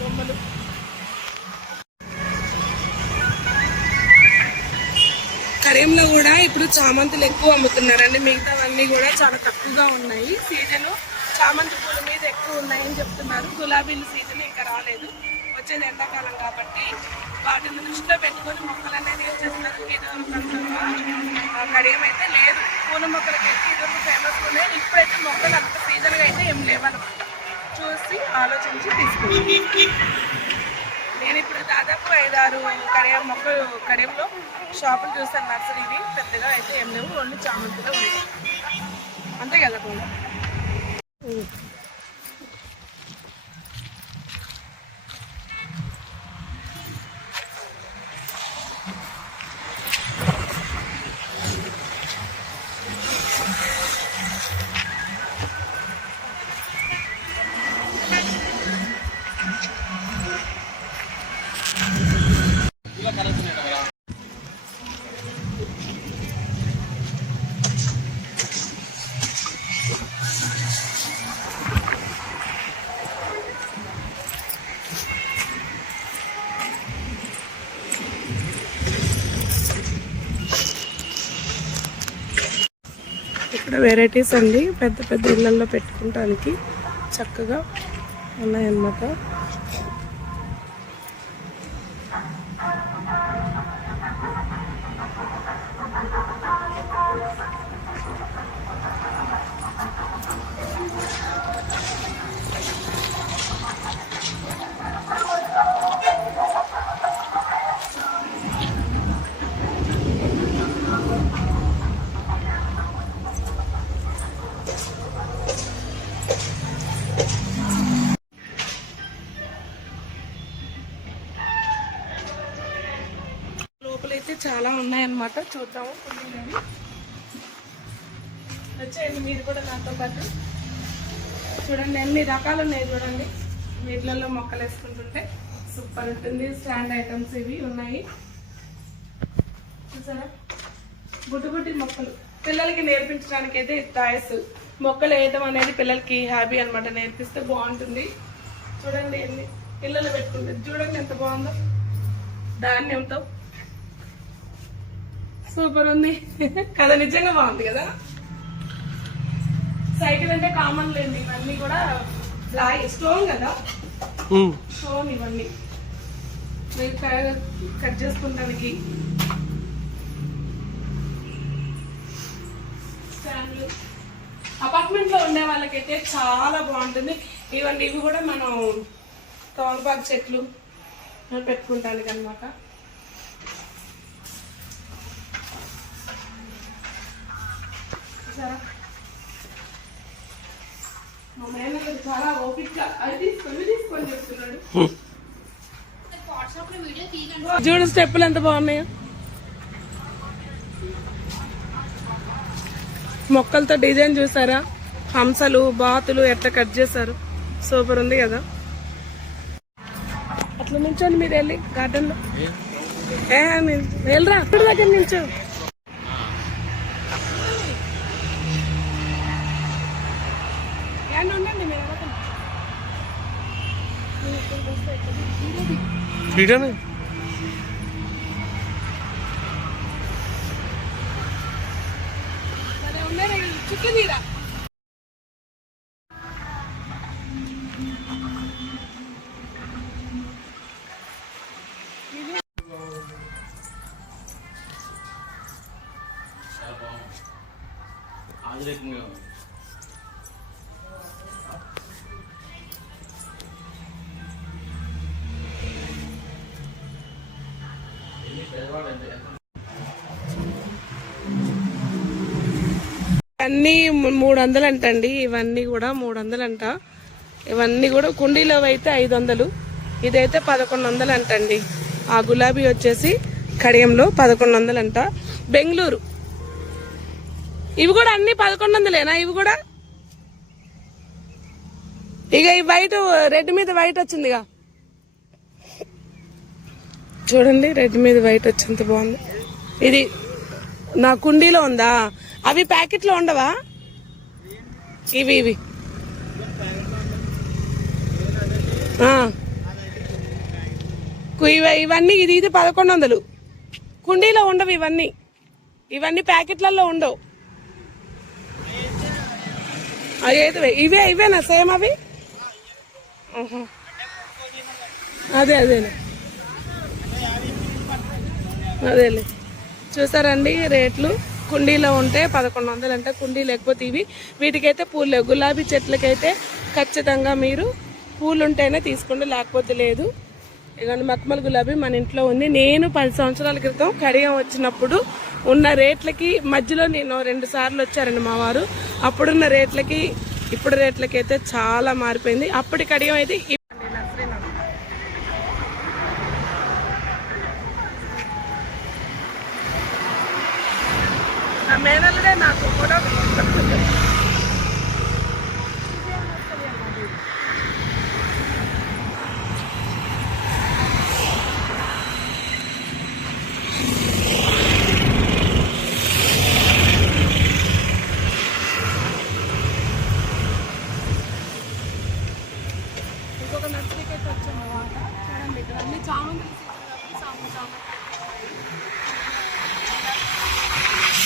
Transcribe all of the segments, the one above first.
బొమ్మలు. కరీంలో కూడా ఇప్పుడు చామంతులు ఎక్కువ అమ్ముతున్నారండి. మిగతావన్నీ కూడా చాలా తక్కువగా ఉన్నాయి. సీజన్ చామంతి పూల మీద ఎక్కువ ఉన్నాయని చెప్తున్నారు. గులాబీల సీజన్ ఇంకా రాలేదు. వచ్చేది ఎండాకాలం కాబట్టి వాటిని దృష్టిలో పెట్టుకొని మొక్కలు అనేది ఏం చేస్తున్నారు ఇదివరకు కడియం అయితే లేదు. పూల మొక్కలకైతే ఇదివరకు ఫేమస్ ఉన్నాయి. ఇప్పుడైతే మొక్కలు అంత సీజన్గా అయితే ఏం లేవన్నమాట చూసి ఆలోచించి తీసుకున్నాను. నేను ఇప్పుడు దాదాపు ఐదారు కడియం మొక్కలు కడియంలో షాపులు చూసాను నర్సరీవి పెద్దగా అయితే ఏం లేవు ఓన్లీ చామంతిలో ఉంది. అంతే కదా కూడా వెరైటీస్ అండి. పెద్ద పెద్ద ఇళ్ళల్లో పెట్టుకోవటానికి చక్కగా ఉన్నాయన్నమాట. చాలా ఉన్నాయన్నమాట చూద్దాము. కొన్ని వచ్చేయండి మీరు కూడా నాతో పాటు. చూడండి ఎన్ని రకాలు ఉన్నాయి చూడండి. వీటిలలో మొక్కలు వేసుకుంటుంటే సూపర్ ఉంటుంది. స్టాండ్ ఐటమ్స్ ఇవి ఉన్నాయి. చూసారా? బుడ్డి బుడ్డి మొక్కలు. పిల్లలకి నేర్పించడానికి అయితే టాయ్స్ మొక్కలు వేయటం అనేది పిల్లలకి హ్యాబీ అనమాట నేర్పిస్తే బాగుంటుంది. చూడండి ఎన్ని పిల్లలు పెట్టుకుంటారు. చూడండి ఎంత బాగుందో. ధాన్యంతో సూపర్ ఉంది. కదా నిజంగా బాగుంది కదా? సైకిల్ అంటే కామన్ లేండి ఇవన్నీ కూడా స్టోన్ కదా? స్టోన్ ఇవన్నీ. మీరు కట్ చేసుకుంటానికి. స్టాండ్లు అపార్ట్మెంట్లో ఉండే వాళ్ళకైతే చాలా బాగుంటుంది. ఇవన్నీ ఇవి కూడా మనం తోలపాకు చెట్లు పెట్టుకుంటానికి అనమాట చూసారా? మా మేనల్లుడు చాలా ఓపిక అది తీసుకొని తీసుకొని చెప్తున్నాడు. చూడు స్టెప్పులు ఎంత బాగున్నాయో. మొక్కలతో డిజైన్ చూసారా? హంసలు బాతులు ఎట్లా కట్ చేశారు? సూపర్ ఉంది కదా. అట్లా నుంచోండి మీరు వెళ్ళి గార్డెన్లో. ఏ నిల్- వెళ్ళరా? దగ్గర నిల్చో వీడియోనే సరే ఉన్నారా చుట్టూ అన్నీ మూడు వందలు అంటండి ఇవన్నీ కూడా మూడు వందలు అంట ఇవన్నీ కూడా కుండీలో అయితే ఐదు వందలు ఇదైతే పదకొండు వందలు అంటండి ఆ గులాబీ వచ్చేసి కడియంలో పదకొండు వందలు అంట బెంగళూరు. ఇవి కూడా అన్ని పదకొండు వందలేనా ఇవి కూడా? ఇక ఈ వైట్ రెడ్ మీద వైట్ వచ్చిందిగా. చూడండి రెడ్ మీద వైట్ వచ్చేంత బాగుంది. ఇది నా కుండీలో ఉందా? అవి ప్యాకెట్లో ఉండవా? ఇవి ఇవి. ఇవన్నీ ఇది ఇది పదకొండు వందలు కుండీలో ఉండవు ఇవన్నీ. ఇవన్నీ ప్యాకెట్లలో ఉండవు. అవి అయితే ఇవే ఇవేనా సేమ్ అవి? అదే అదేలే. అదేలే. చూసారండి రేట్లు? కుండీలో ఉంటే పదకొండు వందలు అంటే కుండీ లేకపోతే ఇవి. వీటికైతే పూలు లేవు. గులాబీ చెట్లకైతే ఖచ్చితంగా మీరు పూలు ఉంటేనే తీసుకోండి లేకపోతే లేదు. ఇదిగోండి మక్మల్ గులాబీ మన ఇంట్లో ఉంది. నేను పది సంవత్సరాల క్రితం కడియం వచ్చినప్పుడు ఉన్న రేట్లకి మధ్యలో నేను రెండు సార్లు వచ్చారండి మా వారు. అప్పుడున్న రేట్లకి ఇప్పుడు రేట్లకి అయితే చాలా మారిపోయింది. అప్పటి కడియం అయితే మేనల్లుడే నాకు కూడా. ఇంకొక నర్సరీకి అయితే వచ్చామన్నమాట చూడండి ఇక్కడ అన్ని చామంతులు సీజన్ కాబట్టి చామంతి చామంతి బుద్ధుడు ఏమో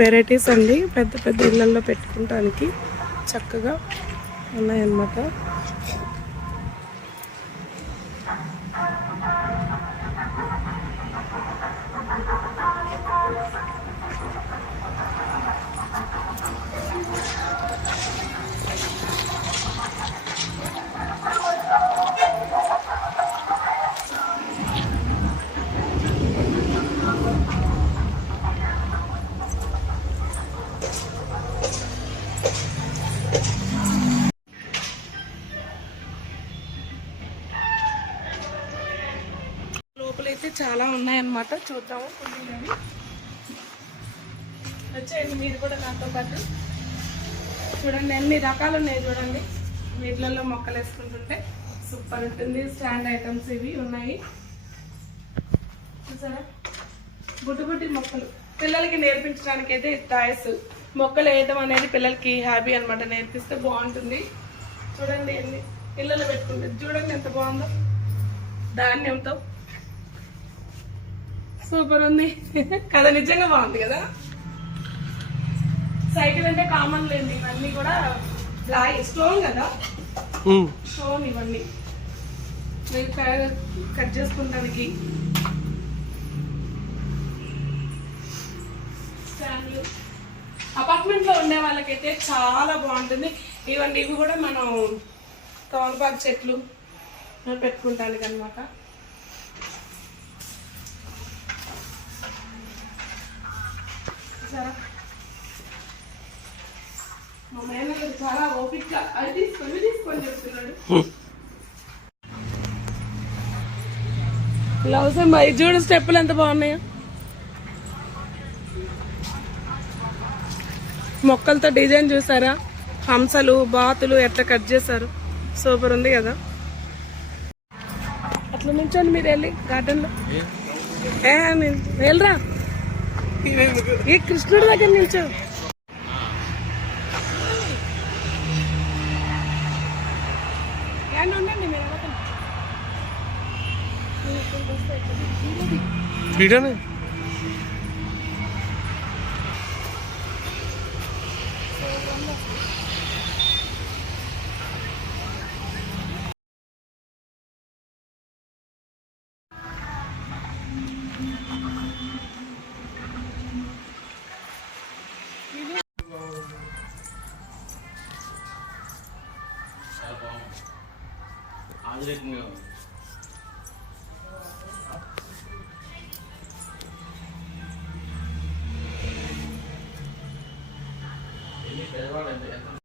వెరైటీస్ అండి. పెద్ద పెద్ద ఇళ్ళల్లో పెట్టుకోవడానికి చక్కగా ఉన్నాయన్నమాట. చాలా ఉన్నాయన్నమాట. చూద్దాము. కొన్ని వచ్చేయండి మీరు కూడా నాతో పాటు. చూడండి ఎన్ని రకాలు ఉన్నాయి చూడండి. వీటిలలో మొక్కలు వేసుకుంటుంటే సూపర్ ఉంటుంది. స్టాండ్ ఐటమ్స్ ఇవి ఉన్నాయి. చూసారా? బుడ్డి బుడ్డి మొక్కలు. పిల్లలకి నేర్పించడానికి అయితే టాయ్స్ మొక్కలు వేయడం అనేది పిల్లలకి హ్యాబీ అన్నమాట. నేర్పిస్తే బాగుంటుంది. చూడండి ఎన్ని పిల్లలు పెట్టుకుంటుంది చూడండి ఎంత బాగుందో. ధాన్యంతో సూపర్ ఉంది. కదా నిజంగా బాగుంది కదా? సైకిల్ అంటే కామన్ లేండి ఇవన్నీ కూడా స్టోన్ కదా? స్టోన్ ఇవన్నీ. మీరు కట్ చేసుకుంటానికి. స్టాండ్లు అపార్ట్మెంట్లో ఉండే వాళ్ళకైతే చాలా బాగుంటుంది. ఇవన్నీ ఇవి కూడా మనం తమలపాకు చెట్లు పెట్టుకుంటానికి అనమాట సరే. మా మేనల్లుడు చాలా ఓపిక అది తీసుకొని తీసుకొని చెప్తున్నాడు. లవ్ మరి చూడు స్టెప్పులు ఎంత బాగున్నాయో. మొక్కలతో డిజైన్ చూసారా? హంసలు బాతులు ఎట్లా కట్ చేశారు? సూపర్ ఉంది కదా. అట్లా నిల్చోండి మీరు వెళ్ళి గార్డెన్లో ఏ వెళ్ళరా? ఈ కృష్ణుడి దగ్గర నిల్చో. వీడియోనే takdir etmiyor.